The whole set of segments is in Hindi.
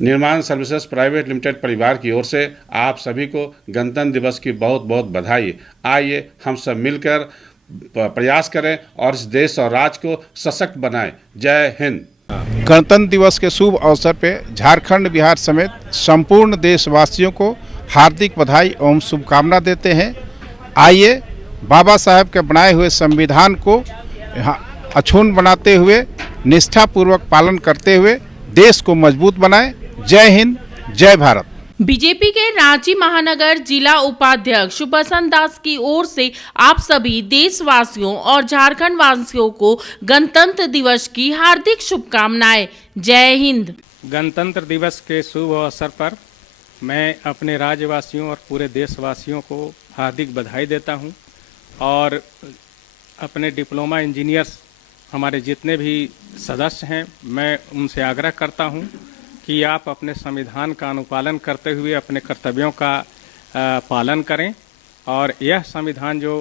निर्माण सर्विसेज प्राइवेट लिमिटेड परिवार की ओर से आप सभी को गणतंत्र दिवस की बहुत बहुत बधाई। आइए हम सब मिलकर प्रयास करें और इस देश और राज्य को सशक्त बनाएं। जय हिंद। गणतंत्र दिवस के शुभ अवसर पर झारखंड, बिहार समेत संपूर्ण देशवासियों को हार्दिक बधाई एवं शुभकामना देते हैं। आइए बाबा साहेब के बनाए हुए संविधान को अक्षुण्ण बनाते हुए, निष्ठापूर्वक पालन करते हुए देश को मजबूत बनाएं। जय हिंद, जय भारत। बीजेपी के रांची महानगर जिला उपाध्यक्ष सुबसंत दास की ओर से आप सभी देशवासियों और झारखंड वासियों को गणतंत्र दिवस की हार्दिक शुभकामनाएं। जय हिंद। गणतंत्र दिवस के शुभ अवसर पर मैं अपने राज्यवासियों और पूरे देशवासियों को हार्दिक बधाई देता हूं और अपने डिप्लोमा इंजीनियर्स हमारे जितने भी सदस्य हैं, मैं उनसे आग्रह करता हूं कि आप अपने संविधान का अनुपालन करते हुए अपने कर्तव्यों का पालन करें और यह संविधान जो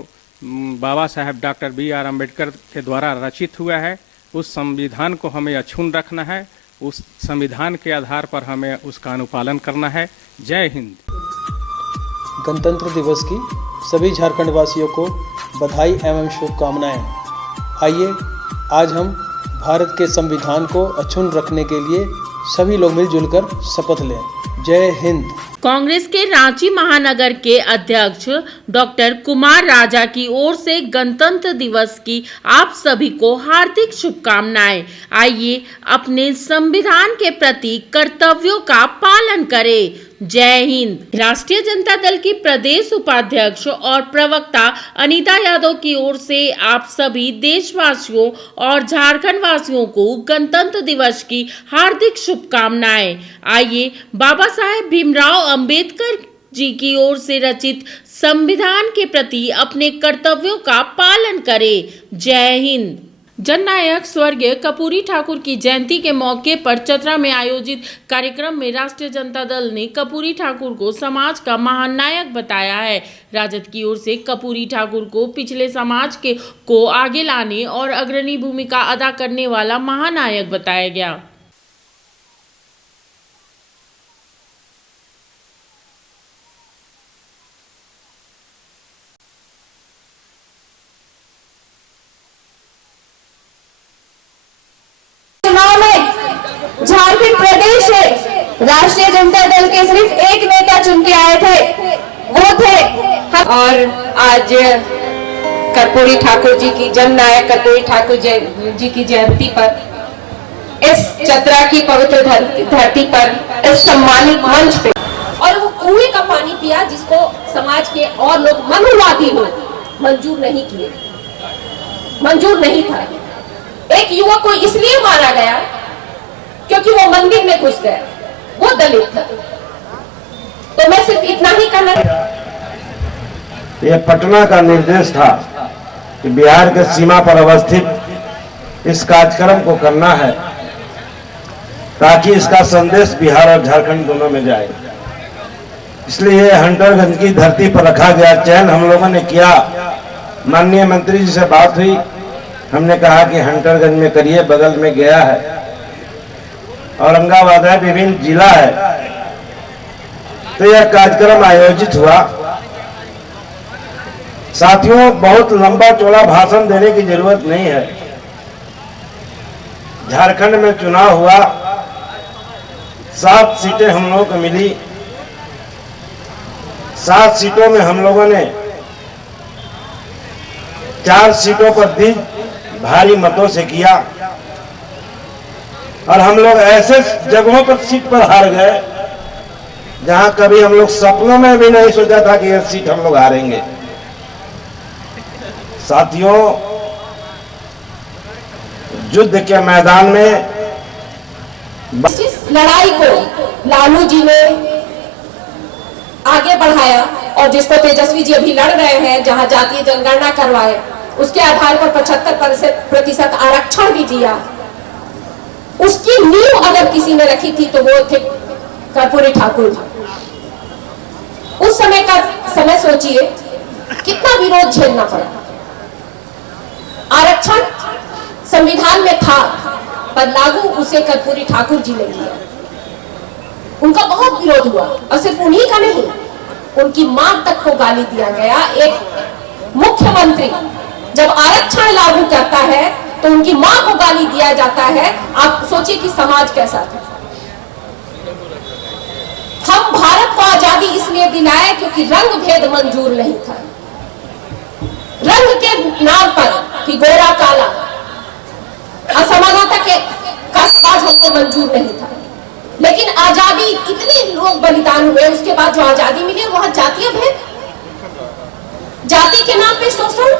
बाबा साहेब डॉक्टर B.R. अम्बेडकर के द्वारा रचित हुआ है, उस संविधान को हमें अक्षुण्ण रखना है। उस संविधान के आधार पर हमें उसका अनुपालन करना है। जय हिंद। गणतंत्र दिवस की सभी झारखंड वासियों को बधाई एवं शुभकामनाएं। आइए आज हम भारत के संविधान को अक्षुण्ण रखने के लिए सभी लोग मिलजुल कर शपथ लें। जय हिंद। कांग्रेस के रांची महानगर के अध्यक्ष डॉक्टर कुमार राजा की ओर से गणतंत्र दिवस की आप सभी को हार्दिक शुभकामनाएं। आइए अपने संविधान के प्रति कर्तव्यों का पालन करें। जय हिंद। राष्ट्रीय जनता दल की प्रदेश उपाध्यक्ष और प्रवक्ता अनीता यादव की ओर से आप सभी देशवासियों और झारखंड वासियों को गणतंत्र दिवस की हार्दिक शुभकामनाएं। आइए बाबा साहेब भीमराव अंबेडकर जी की ओर से रचित संविधान के प्रति अपने कर्तव्यों का पालन करें। जय हिंद। जननायक स्वर्गीय कर्पूरी ठाकुर की जयंती के मौके पर चतरा में आयोजित कार्यक्रम में राष्ट्रीय जनता दल ने कर्पूरी ठाकुर को समाज का महान नायक बताया है। राजद की ओर से कर्पूरी ठाकुर को पिछले समाज को आगे लाने और अग्रणी भूमिका अदा करने वाला महानायक बताया गया। झारखंड प्रदेश से राष्ट्रीय जनता दल के सिर्फ एक नेता चुन के आए थे, वो थे और आज कर्पूरी ठाकुर जी की, जननायक कर्पूरी ठाकुर जी की जयंती पर इस चतरा की पवित्र धरती पर, इस सम्मानित मंच पे, और वो कुएं का पानी पिया जिसको समाज के और लोग मनुवादी लोग मंजूर नहीं था। एक युवक को इसलिए मारा गया क्योंकि वो मंदिर में घुस गया, वो दलित था। तो मैं सिर्फ इतना ही कहना। ये पटना का निर्देश था कि बिहार के सीमा पर अवस्थित इस कार्यक्रम को करना है ताकि इसका संदेश बिहार और झारखंड दोनों में जाए। इसलिए हंटरगंज की धरती पर रखा गया। चयन हम लोगों ने किया, माननीय मंत्री जी से बात हुई, हमने कहा कि हंटरगंज में करिए, बगल में गया है, औरंगाबाद है, विभिन्न जिला है। तो यह कार्यक्रम आयोजित हुआ। साथियों, बहुत लंबा चौड़ा भाषण देने की जरूरत नहीं है। झारखंड में चुनाव हुआ, 7 सीटें हम लोगों को मिली। 7 सीटों में हम लोगों ने 4 सीटों पर जीत भारी मतों से किया और हम लोग ऐसे जगहों पर सीट पर हार गए जहां कभी हम लोग सपनों में भी नहीं सोचा था कि यह सीट हम लोग हारेंगे। साथियों, युद्ध के मैदान में इस लड़ाई को लालू जी ने आगे बढ़ाया और जिसको तेजस्वी जी अभी लड़ रहे हैं, जहां जातीय जनगणना करवाए, उसके आधार पर 75% आरक्षण भी दिया। उसकी नींव अगर किसी ने रखी थी तो वो थे कर्पूरी ठाकुर। उस समय का समय सोचिए, कितना विरोध झेलना पड़ा। आरक्षण संविधान में था पर लागू उसे कर्पूरी ठाकुर जी ने किया। उनका बहुत विरोध हुआ, और सिर्फ उन्हीं का नहीं, उनकी मां तक को गाली दिया गया। एक मुख्यमंत्री जब आरक्षण लागू करता है तो उनकी मां को गाली दिया जाता है। आप सोचिए कि समाज कैसा था। हम भारत को आजादी इसलिए दिलाए क्योंकि रंग भेद मंजूर नहीं था। रंग के नाम पर कि गोरा काला, असमानता के कासबाज हमको मंजूर नहीं था। लेकिन आजादी, इतने लोग बलिदान हुए, उसके बाद जो आजादी मिली वह जातीय भेद, जाति के नाम पे शोषण।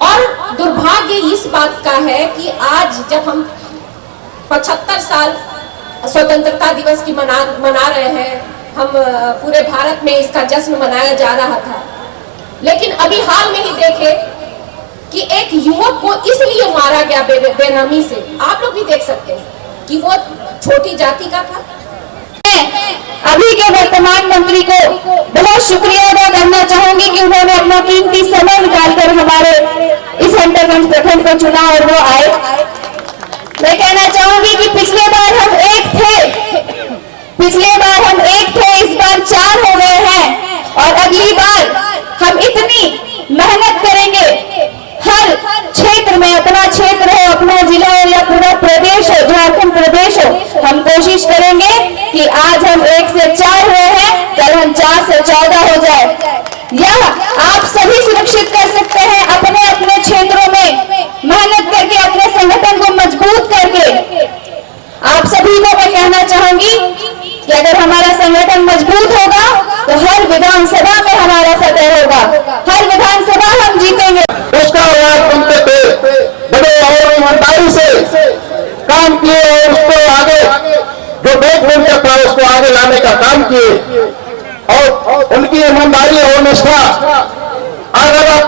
और दुर्भाग्य इस बात का है कि आज जब हम 75 साल स्वतंत्रता दिवस की मना रहे हैं, हम पूरे भारत में इसका जश्न मनाया जा रहा था, लेकिन अभी हाल में ही देखे कि एक युवक को इसलिए मारा गया बेनामी से। आप लोग भी देख सकते हैं कि वो छोटी जाति का था। अभी के वर्तमान मंत्री को बहुत शुक्रिया अदा करना चाहूंगी कि उन्होंने अपना कीमती समय निकालकर हमारे इस हंटरगंज प्रखंड को चुना और वो आए। मैं कहना चाहूंगी कि पिछले बार हम एक थे, इस बार 4 हो गए हैं, और अगली बार हम इतनी मेहनत करेंगे, हर क्षेत्र में, अपना क्षेत्र हो, अपना जिला हो या पूरा प्रदेश हो, झारखंड प्रदेश हो, हम कोशिश करेंगे कि आज हम 1 से 4 हुए हैं, कल हम 4 से 14 हो जाए। यह आप सभी सुनिश्चित कर सकते हैं अपने अपने क्षेत्रों में मेहनत करके, अपने संगठन को मजबूत करके। आप सभी को मैं कहना चाहूंगी कि अगर हमारा संगठन मजबूत होगा तो हर विधानसभा में हमारा फतेह होगा, हर विधानसभा हम जीतेंगे। उसका आवाज बनते थे, बड़े और ईमानदारी से काम किए और उसको आगे जो बैकग्राउंड था उसको आगे लाने का काम किए, और उनकी ईमानदारी और निष्ठा अगर आप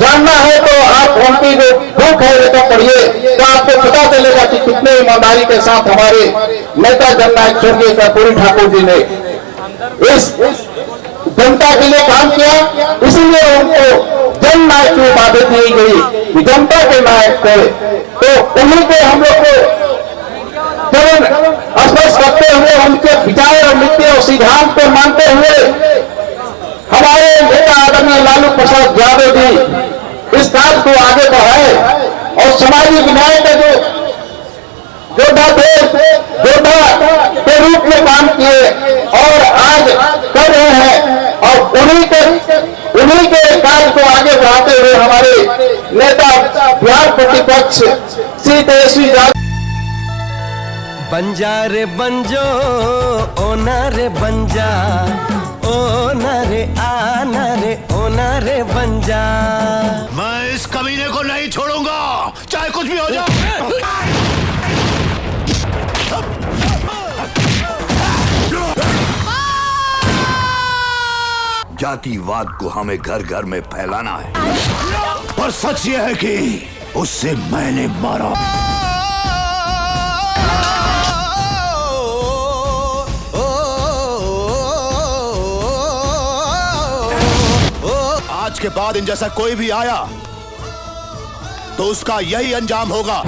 जानना है तो आप उनकी जो बुक है लेकर पढ़िए, तो आपको पता चलेगा कि कितने ईमानदारी के साथ हमारे नेता जननायक स्वर्गीय कर्पूरी ठाकुर जी ने इस जनता के लिए काम किया। इसीलिए उनको जननायक की उपाधि दी गई कि जनता के नायक थे। तो उन्हीं के हम लोग को स्पष्ट करते हुए, उनके विचार और नीति और सिद्धांत को मानते हुए हमारे नेता आदरणीय लालू प्रसाद यादव जी इस काज को आगे बढ़ाए और सामाजिक न्याय का जो योद्धा के रूप में काम किए और आज कर रहे हैं, और उन्हीं के कार्य को आगे बढ़ाते हुए हमारे नेता बिहार प्रतिपक्ष श्री तेजस्वी यादव। बंजा रे बंजो ओना रे बंजा, ओना रे आना रे ओना रे बंजा। मैं इस कमीने को नहीं छोड़ूंगा, चाहे कुछ भी हो जाए। जातिवाद को हमें घर घर में फैलाना है, पर सच यह है कि उससे मैंने मारा। आज के बाद इन जैसा कोई भी आया तो उसका यही अंजाम होगा।